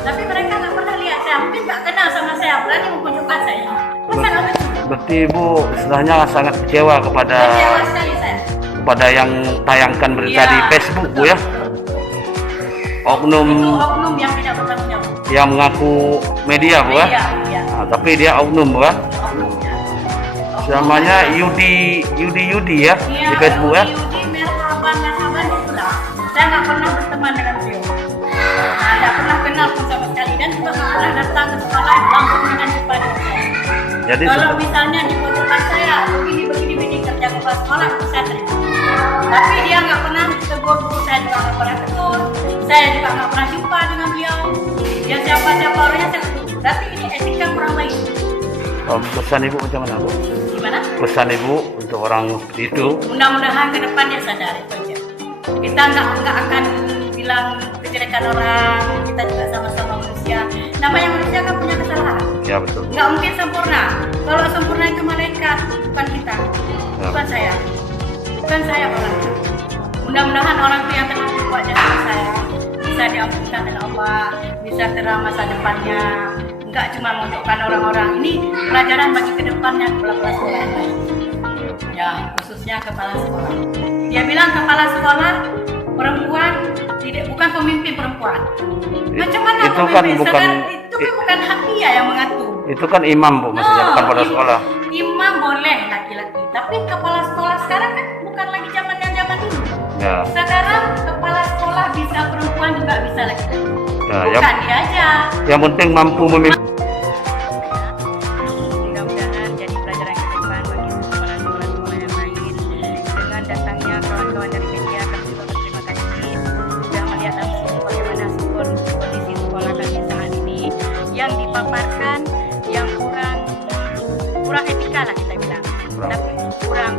Tapi mereka nggak pernah lihat saya, mungkin nggak kenal sama saya, berani menunjukkan saya. Masa nggak lucu? Berarti Ibu istilahnya sangat kecewa kepada Kecewa sekali saya. yang tayangkan berita Iya, di Facebook, Bu betul, ya. betul. Oknum Itu oknum yang tidak bertanggung jawab. yang mengaku media, Bu ya. Iya, iya. Nah, tapi dia oknum, Bu ya. Oknumnya. Namanya Yudi ya Iya, di Facebook ya. Yudi merhaban itulah. Saya nggak pernah berteman dengan beliau. Nah, nggak pernah kenal pun sama sekali dan juga nggak pernah datang ke sekolah langsung dengan jumpa dengan saya. Jadi Kalau misalnya dibutuhkan saya begini kerja kepala sekolah itu saya terima. Tapi dia nggak pernah tegur, saya juga nggak pernah tegur, saya juga nggak pernah jumpa dengan beliau. Dia siapa orangnya saya tegur. Berarti ini etika kurang baik. pesan Ibu macam mana, Bu? Gimana? Pesan Ibu untuk orang seperti itu? Mudah-mudahan ke depan dia sadar itu aja. Kita nggak akan bilang kejelekan orang, kita juga sama-sama manusia. Namanya manusia kan punya kesalahan. Ya betul. Nggak mungkin sempurna. Kalau sempurna itu malaikat, bukan kita, bukan saya, bukan saya orangnya. Mudah-mudahan orang itu yang telah berbuat jahat ke saya bisa diampunkan oleh Allah, bisa terang masa depannya. Nggak cuma menunjukkan orang-orang ini pelajaran bagi kedepannya kepala sekolah yang lain. Ya, khususnya kepala sekolah. Dia bilang kepala sekolah perempuan bukan pemimpin perempuan. Macam mana Itu pemimpin? kan bukan itu kan bukan hak dia yang mengatur. itu kan imam, Bu, maksudnya bukan pada sekolah. Imam boleh laki-laki, tapi kepala sekolah sekarang kan bukan lagi zaman dulu. Ya. Sekarang kepala sekolah bisa perempuan juga bisa laki-laki. Ya, Bukan dia aja. yang penting mampu memimpin. Mudah-mudahan jadi pelajaran ke depan bagi kepala sekolah-sekolah yang lain. Dengan datangnya kawan-kawan dari media, kami juga berterima kasih sudah melihat langsung bagaimana kondisi sekolah kami saat ini yang dipaparkan yang kurang etika lah kita bilang, tapi kurang